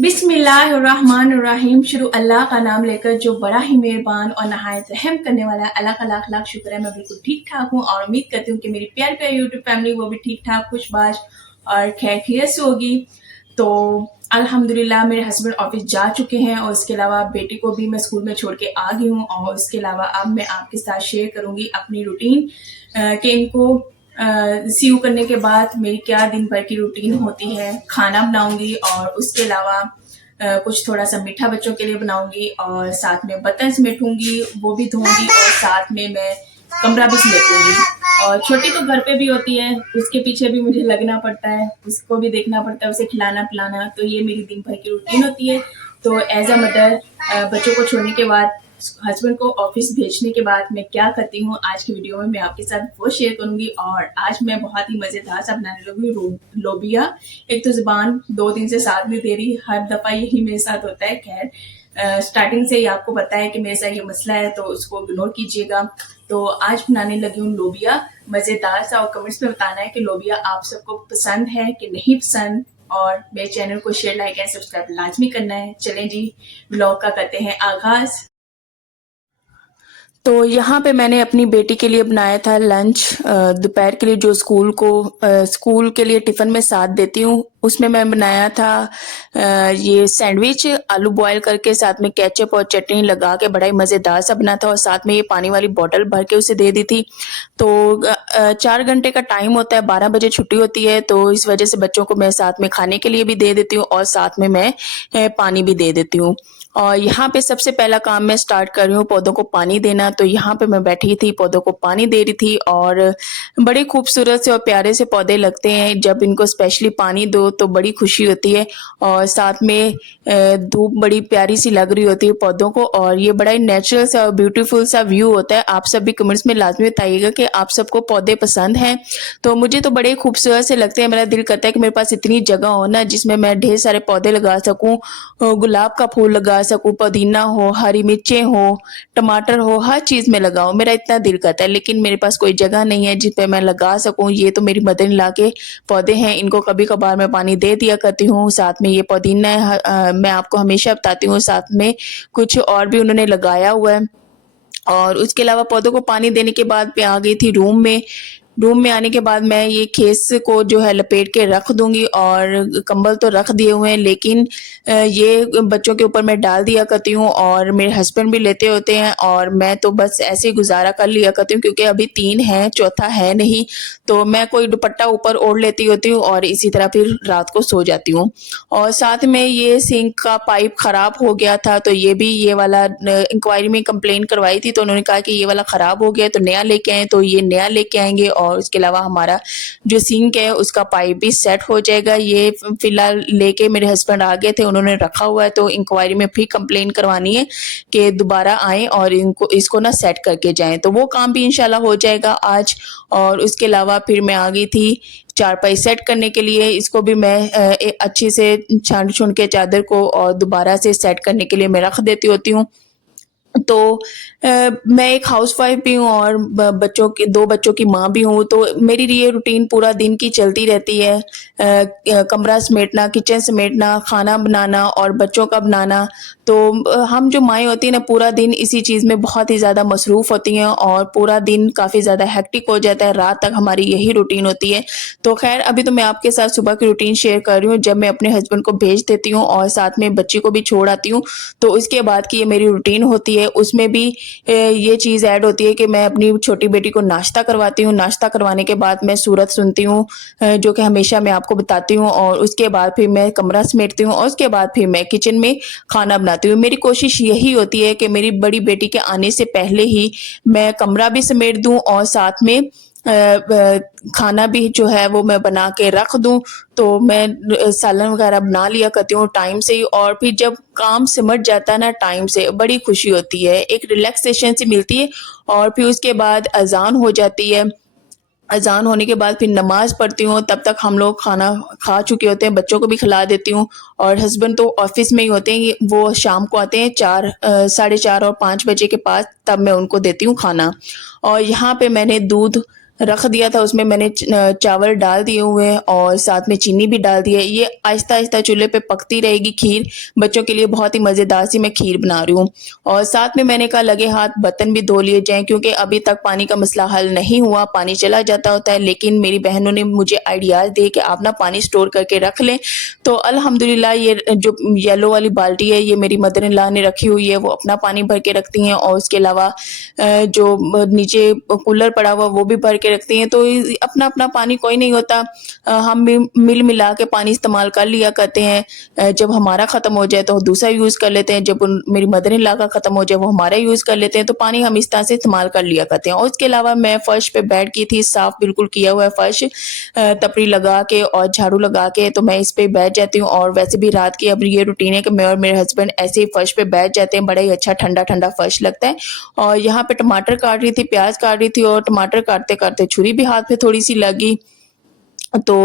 बिस्मिल्लाहिर्रहमानिर्रहीम। शुरू अल्लाह का नाम लेकर जो बड़ा ही मेहरबान और नहायत रहम करने वाला है। अल्लाह का लाख लाख शुक्र है, मैं बिल्कुल ठीक ठाक हूँ और उम्मीद करती हूँ कि मेरी प्यार प्यारी यूट्यूब फैमिली वो भी ठीक ठाक खुशबाश और खैर खैरियत से होगी। तो अल्हम्दुलिल्लाह मेरे हस्बैंड ऑफिस जा चुके हैं और इसके अलावा बेटी को भी मैं स्कूल में छोड़ के आ गई हूँ। और इसके अलावा अब मैं आपके साथ शेयर करूँगी अपनी रूटीन कि इनको सीयू करने के बाद मेरी क्या दिन भर की रूटीन होती है। खाना बनाऊंगी और उसके अलावा कुछ थोड़ा सा मीठा बच्चों के लिए बनाऊंगी और साथ में बर्तन समेटूंगी, वो भी धोऊंगी और साथ में मैं कमरा भी समेटूंगी। और छोटी तो घर पे भी होती है, उसके पीछे भी मुझे लगना पड़ता है, उसको भी देखना पड़ता है, उसे खिलाना पिलाना। तो ये मेरी दिन भर की रूटीन होती है। तो एज अ मदर बच्चों को छोड़ने के बाद, हस्बैंड को ऑफिस भेजने के बाद मैं क्या करती हूँ, आज की वीडियो में मैं आपके साथ वो शेयर करूंगी। और आज मैं बहुत ही मजेदार सा बनाने लगी लोबिया। एक तो जुबान 2 दिन से साथ नहीं दे रही, हर दफा यही मेरे साथ होता है। खैर स्टार्टिंग से ही आपको पता है कि मेरे साथ ये मसला है, तो उसको इग्नोर कीजिएगा। तो आज बनाने लगी हूँ लोबिया, मजेदार सा। और कमेंट्स में बताना है कि लोबिया आप सबको पसंद है कि नहीं पसंद, और मेरे चैनल को शेयर लाइक एंड सब्सक्राइब लाजमी करना है। चलें जी, व्लॉग का करते हैं आगाज। तो यहाँ पे मैंने अपनी बेटी के लिए बनाया था लंच, दोपहर के लिए जो स्कूल के लिए टिफ़िन में साथ देती हूँ, उसमें मैं बनाया था ये सैंडविच, आलू बॉयल करके साथ में केचप और चटनी लगा के बड़ा ही मज़ेदार सा बना था। और साथ में ये पानी वाली बॉटल भर के उसे दे दी थी। तो 4 घंटे का टाइम होता है, 12 बजे छुट्टी होती है, तो इस वजह से बच्चों को मैं साथ में खाने के लिए भी दे देती हूँ और साथ में मैं पानी भी दे देती हूँ। और यहाँ पे सबसे पहला काम मैं स्टार्ट कर रही हूँ पौधों को पानी देना। तो यहाँ पे मैं बैठी थी, पौधों को पानी दे रही थी और बड़े खूबसूरत से और प्यारे से पौधे लगते हैं। जब इनको स्पेशली पानी दो तो बड़ी खुशी होती है। और साथ में धूप बड़ी प्यारी सी लग रही होती है पौधों को, और ये बड़ा ही नेचुरल सा और ब्यूटीफुल सा व्यू होता है। आप सब भी कमेंट्स में लाजमी बताइएगा कि आप सबको पौधे पसंद हैं। तो मुझे तो बड़े खूबसूरत से लगते हैं। मेरा दिल करता है कि मेरे पास इतनी जगह हो ना जिसमें मैं ढेर सारे पौधे लगा सकूं, गुलाब का फूल लगा सकूं, पुदीना हो, हरी मिर्चें हो, टमाटर हो, हर चीज में लगाऊं। मेरा इतना दिल करता है, लेकिन मेरे पास कोई जगह नहीं है जिस पे मैं लगा सकूं। ये तो मेरी मदर इन लॉ के पौधे हैं, इनको कभी कभार मैं पानी दे दिया करती हूँ। साथ में ये पुदीना है, मैं आपको हमेशा बताती हूँ। साथ में कुछ और भी उन्होंने लगाया हुआ है। और उसके अलावा पौधों को पानी देने के बाद मैं आ गई थी रूम में। रूम में आने के बाद मैं ये खेस को जो है लपेट के रख दूंगी, और कंबल तो रख दिए हुए हैं, लेकिन ये बच्चों के ऊपर मैं डाल दिया करती हूँ। और मेरे हस्बैंड भी लेते होते हैं और मैं तो बस ऐसे ही गुजारा कर लिया करती हूँ, क्योंकि अभी 3 हैं, चौथा है नहीं। तो मैं कोई दुपट्टा ऊपर ओढ़ लेती होती हूँ और इसी तरह फिर रात को सो जाती हूँ। और साथ में ये सिंक का पाइप खराब हो गया था, तो ये वाला इंक्वायरी में कंप्लेन करवाई थी, तो उन्होंने कहा कि ये वाला खराब हो गया तो नया लेके आए। तो ये नया लेके आएंगे। और इसके अलावा हमारा जो सिंक है उसका पाइप भी सेट हो जाएगा। ये फिलहाल लेके मेरे हस्बैंड आ गए थे, उन्होंने रखा हुआ है। तो इंक्वायरी में फिर कंप्लेन करवानी है कि दोबारा आए और इसको ना सेट करके जाएं। तो वो काम भी इंशाल्लाह हो जाएगा आज। और उसके अलावा फिर मैं आ गई थी चारपाई सेट करने के लिए। इसको भी मैं अच्छी से छान छुन के चादर को और दोबारा से सेट करने के लिए मैं रख देती होती हूँ। तो मैं एक हाउसवाइफ भी हूँ और बच्चों की 2 बच्चों की माँ भी हूँ। तो मेरी ये रूटीन पूरा दिन की चलती रहती है। कमरा समेटना, किचन समेटना, खाना बनाना और बच्चों का बनाना। तो हम जो माएँ होती हैं ना, पूरा दिन इसी चीज़ में बहुत ही ज़्यादा मसरूफ़ होती हैं और पूरा दिन काफ़ी ज़्यादा हेक्टिक हो जाता है। रात तक हमारी यही रूटीन होती है। तो खैर अभी तो मैं आपके साथ सुबह की रूटीन शेयर कर रही हूँ, जब मैं अपने हस्बैंड को भेज देती हूँ और साथ में बच्ची को भी छोड़ आती हूँ। तो उसके बाद की ये मेरी रूटीन होती है। उसमें भी ये चीज़ ऐड होती है कि मैं अपनी छोटी बेटी को नाश्ता करवाती हूँ। नाश्ता करवाने के बाद मैं सूरत सुनती हूँ, जो कि हमेशा मैं आपको बताती हूँ। और उसके बाद फिर मैं कमरा समेटती हूँ और उसके बाद फिर मैं किचन में खाना बनाती हूँ। मेरी कोशिश यही होती है कि मेरी बड़ी बेटी के आने से पहले ही मैं कमरा भी समेट दूँ और साथ में खाना भी जो है वो मैं बना के रख दूं। तो मैं सालन वगैरह बना लिया करती हूँ टाइम से ही। और फिर जब काम सिमट जाता है ना टाइम से, बड़ी खुशी होती है, एक रिलैक्सेशन सी मिलती है। और फिर उसके बाद अजान हो जाती है। अजान होने के बाद फिर नमाज पढ़ती हूँ, तब तक हम लोग खाना खा चुके होते हैं, बच्चों को भी खिला देती हूँ। और हस्बैंड तो ऑफिस में ही होते हैं, वो शाम को आते हैं 4, 4:30 और 5 बजे के पास, तब मैं उनको देती हूँ खाना। और यहाँ पे मैंने दूध रख दिया था, उसमें मैंने चावल डाल दिए हुए हैं और साथ में चीनी भी डाल दी है। ये आहिस्ता-आहिस्ता चूल्हे पे पकती रहेगी खीर, बच्चों के लिए बहुत ही मज़ेदार सी मैं खीर बना रही हूँ। और साथ में मैंने कहा लगे हाथ बर्तन भी धो लिए जाएँ, क्योंकि अभी तक पानी का मसला हल नहीं हुआ, पानी चला जाता होता है, लेकिन मेरी बहनों ने मुझे आइडियाज़ दिए कि आप ना पानी स्टोर करके रख लें। तो अल्हम्दुलिल्लाह ये जो येलो वाली बाल्टी है, ये मेरी मदर इन लॉ ने रखी हुई है, वो अपना पानी भर के रखती हैं और उसके अलावा जो नीचे कूलर पड़ा हुआ वो भी भर के रखती हैं। तो अपना-अपना पानी कोई नहीं होता, हम भी मिल मिला के पानी इस्तेमाल कर लिया करते हैं। जब हमारा ख़त्म हो जाए तो दूसरा यूज़ कर लेते हैं, जब उन मेरी मदर इन लॉ का ख़त्म हो जाए वो हमारा यूज़ कर लेते हैं, तो पानी हम इस तरह से इस्तेमाल कर लिया करते हैं। और उसके अलावा मैं फ़र्श पे बैठ की थी, साफ़ बिल्कुल किया हुआ है फ़र्श, तपड़ी लगा के और झाड़ू लगा के, तो मैं इस पे बैठ जाती हूँ। और वैसे भी रात की अब ये रूटीन है कि मैं और मेरे हस्बैंड ऐसे ही फ़र्श पे बैठ जाते हैं, बड़ा ही अच्छा ठंडा-ठंडा फ़र्श लगता है। और यहाँ पे टमाटर काट रही थी, प्याज़ काट रही थी और टमाटर काटते-काटते छुरी भी हाथ पे थोड़ी-सी लगी। तो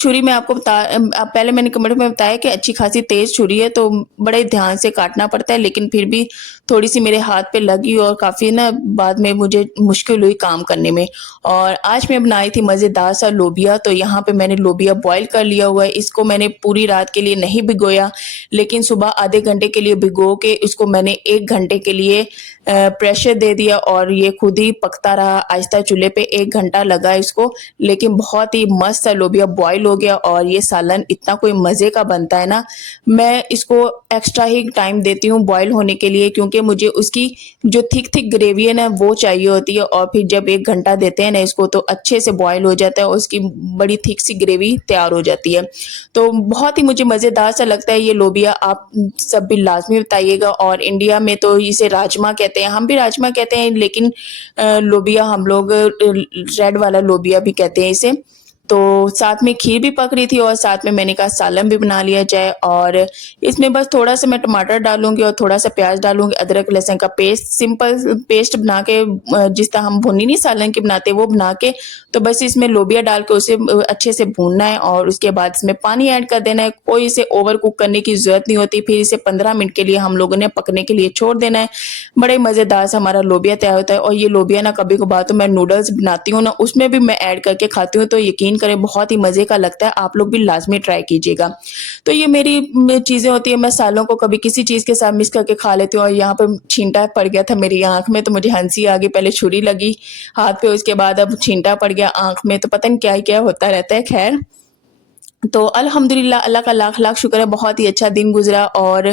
छुरी मैं आपको पहले मैंने कमेंट में बताया कि अच्छी खासी तेज़ छुरी है, तो बड़े ध्यान से काटना पड़ता है, लेकिन फिर भी थोड़ी-सी मेरे हाथ पे लगी और काफ़ी ना बाद में मुझे मुश्किल हुई काम करने में। और आज मैं बनाई थी मज़ेदार सा लोबिया, तो यहाँ पे मैंने लोबिया बॉयल कर लिया हुआ है, इसको मैंने पूरी रात के लिए नहीं भिगोया, लेकिन सुबह आधे घंटे के लिए भिगो के इसको मैंने 1 घंटे के लिए प्रेशर दे दिया और ये खुद ही पकता रहा आहिस्ता चूल्हे पे, 1 घंटा लगा इसको, लेकिन बहुत ही मस्त सा लोबिया बॉयल हो गया और ये सालन इतना कोई मज़े का बनता है ना, मैं इसको एक्स्ट्रा ही टाइम देती हूँ बॉयल होने के लिए, क्योंकि मुझे उसकी जो थिक-थिक ग्रेवी है ना वो चाहिए होती है। और फिर जब 1 घंटा देते हैं ना इसको तो अच्छे से बॉयल हो जाता है और उसकी बड़ी थिक सी ग्रेवी तैयार हो जाती है। तो बहुत ही मुझे मज़ेदार सा लगता है ये लोबिया, आप सब भी लाज़मी बताइएगा। और इंडिया में तो इसे राजमा कहते हैं, हम भी राजमा कहते हैं, लेकिन लोबिया हम लोग रेड वाला लोबिया भी कहते हैं इसे। तो साथ में खीर भी पक रही थी और साथ में मैंने कहा सालन भी बना लिया जाए। और इसमें बस थोड़ा-सा मैं टमाटर डालूँगी और थोड़ा-सा प्याज़ डालूँगी, अदरक लहसुन का पेस्ट, सिंपल पेस्ट बना के जिस तरह हम भुनी नहीं सालन की बनाते वो बना के, तो बस इसमें लोबिया डाल के उसे अच्छे से भूनना है और उसके बाद इसमें पानी ऐड कर देना है। कोई इसे ओवर कुक करने की ज़रूरत नहीं होती, फिर इसे 15 मिनट के लिए हम लोगों ने पकने के लिए छोड़ देना है। बड़ा ही मज़ेदार सा हमारा लोबिया तैयार होता है। और ये लोबिया ना कभी-कभार तो मैं नूडल्स बनाती हूँ ना, उसमें भी मैं ऐड करके खाती हूँ, तो यकीन करें बहुत ही मज़े का लगता है, आप लोग भी लाज़मी ट्राई कीजिएगा। तो ये मेरी चीज़ें होती हैं, मैं सालों को कभी किसी चीज़ के साथ मिक्स करके खा लेती हूँ। और यहाँ पे छींटा पड़ गया था मेरी आँख में, तो मुझे हँसी आ गई, पहले छुरी लगी हाथ पे, उसके बाद अब छींटा पड़ गया आँख में, तो पता नहीं क्या-क्या होता रहता है, ख़ैर। तो अल्हम्दुलिल्लाह, अल्लाह का लाख-लाख शुक्र है, बहुत ही अच्छा दिन गुज़रा और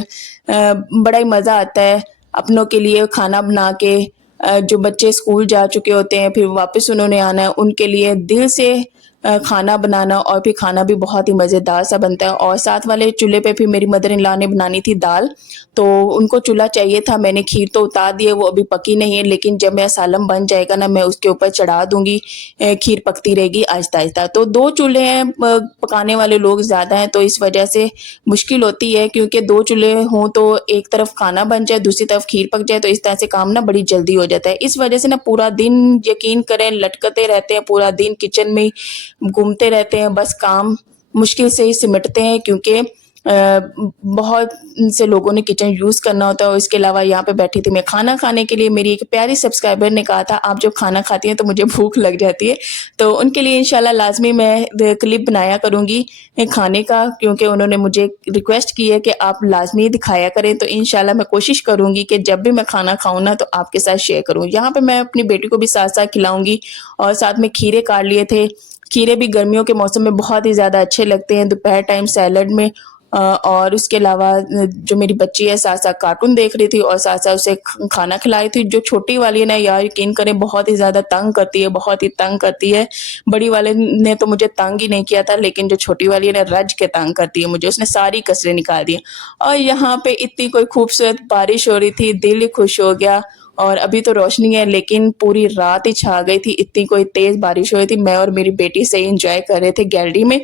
बड़ा ही मज़ा आता है अपनों के लिए खाना बना के। जो बच्चे स्कूल जा चुके होते हैं, फिर वापस उन्होंने आना है, उनके लिए दिल से खाना बनाना और फिर खाना भी बहुत ही मज़ेदार सा बनता है। और साथ वाले चूल्हे पे फिर मेरी मदर इन लॉ ने बनानी थी दाल, तो उनको चूल्हा चाहिए था, मैंने खीर तो उतार दी है, वो अभी पकी नहीं है, लेकिन जब मेरा सालन बन जाएगा ना, मैं उसके ऊपर चढ़ा दूँगी, खीर पकती रहेगी आहिस्ता-आहिस्ता। तो 2 चूल्हे हैं, पकाने वाले लोग ज़्यादा हैं, तो इस वजह से मुश्किल होती है, क्योंकि 2 चूल्हे हों तो एक तरफ खाना बन जाए, दूसरी तरफ खीर पक जाए, तो इस तरह से काम ना बड़ी जल्दी हो जाता है। इस वजह से ना पूरा दिन यकीन करें लटकते रहते हैं, पूरा दिन किचन में ही घूमते रहते हैं, बस काम मुश्किल से ही सिमटते हैं, क्योंकि बहुत से लोगों ने किचन यूज़ करना होता है। और इसके अलावा यहाँ पे बैठी थी मैं खाना खाने के लिए, मेरी एक प्यारी सब्सक्राइबर ने कहा था आप जब खाना खाती हैं तो मुझे भूख लग जाती है, तो उनके लिए इंशाल्लाह लाज़मी मैं क्लिप बनाया करूँगी खाने का, क्योंकि उन्होंने मुझे रिक्वेस्ट की है कि आप लाज़मी दिखाया करें, तो इंशाल्लाह मैं कोशिश करूँगी कि जब भी मैं खाना खाऊँ ना तो आपके साथ शेयर करूँ। यहाँ पे मैं अपनी बेटी को भी साथ-साथ खिलाऊँगी और साथ में खीरे काट लिए थे। खीरे भी गर्मियों के मौसम में बहुत ही ज़्यादा अच्छे लगते हैं दोपहर टाइम सैलेड में। और उसके अलावा जो मेरी बच्ची है साथ-साथ कार्टून देख रही थी और साथ-साथ उसे खाना खिला रही थी। जो छोटी वाली है ना यार, यकीन करें बहुत ही ज़्यादा तंग करती है, बहुत ही तंग करती है। बड़ी वाले ने तो मुझे तंग ही नहीं किया था, लेकिन जो छोटी वाली है ना रज के तंग करती है मुझे, उसने सारी कसरें निकाल दी। और यहाँ पे इतनी कोई खूबसूरत बारिश हो रही थी, दिल ही खुश हो गया। और अभी तो रोशनी है, लेकिन पूरी रात ही छा गई थी, इतनी कोई तेज़ बारिश हो रही थी। मैं और मेरी बेटी सही एन्जॉय कर रहे थे गैलरी में,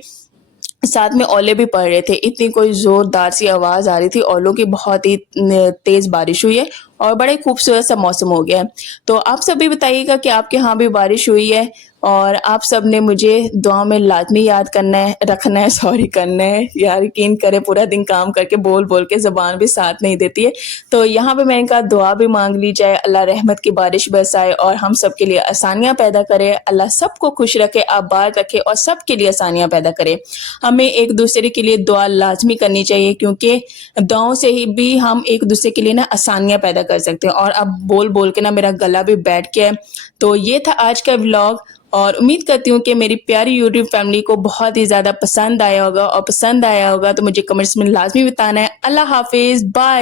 साथ में ओले भी पड़ रहे थे, इतनी कोई ज़ोरदार सी आवाज़ आ रही थी ओलों की, बहुत ही तेज़ बारिश हुई है। और बड़ा ही खूबसूरत सा मौसम हो गया है। तो आप सब भी बताइएगा कि आपके यहाँ भी बारिश हुई है, और आप सब ने मुझे दुआ में लाज़मी याद करना है, रखना है, सॉरी करना है। यार यकीन करें पूरा दिन काम करके बोल-बोल के ज़ुबान भी साथ नहीं देती है। तो यहाँ पे मैंने कहा दुआ भी माँग ली जाए, अल्लाह रहमत की बारिश बरसाए और हम सब के लिए आसानियाँ पैदा करे। अल्लाह सबको खुश रखे, आबाद रखे और सबके लिए आसानियाँ पैदा करे। हमें एक-दूसरे के लिए दुआ लाज़मी करनी चाहिए, क्योंकि दुआओं से ही भी हम एक-दूसरे के लिए ना आसानियाँ पैदा कर सकते हैं। और अब बोल-बोल के ना मेरा गला भी बैठ गया है। तो ये था आज का व्लॉग, और उम्मीद करती हूँ कि मेरी प्यारी यूट्यूब फैमिली को बहुत ही ज़्यादा पसंद आया होगा, और पसंद आया होगा तो मुझे कमेंट्स में लाज़मी बताना है। अल्लाह हाफ़िज़, बाय।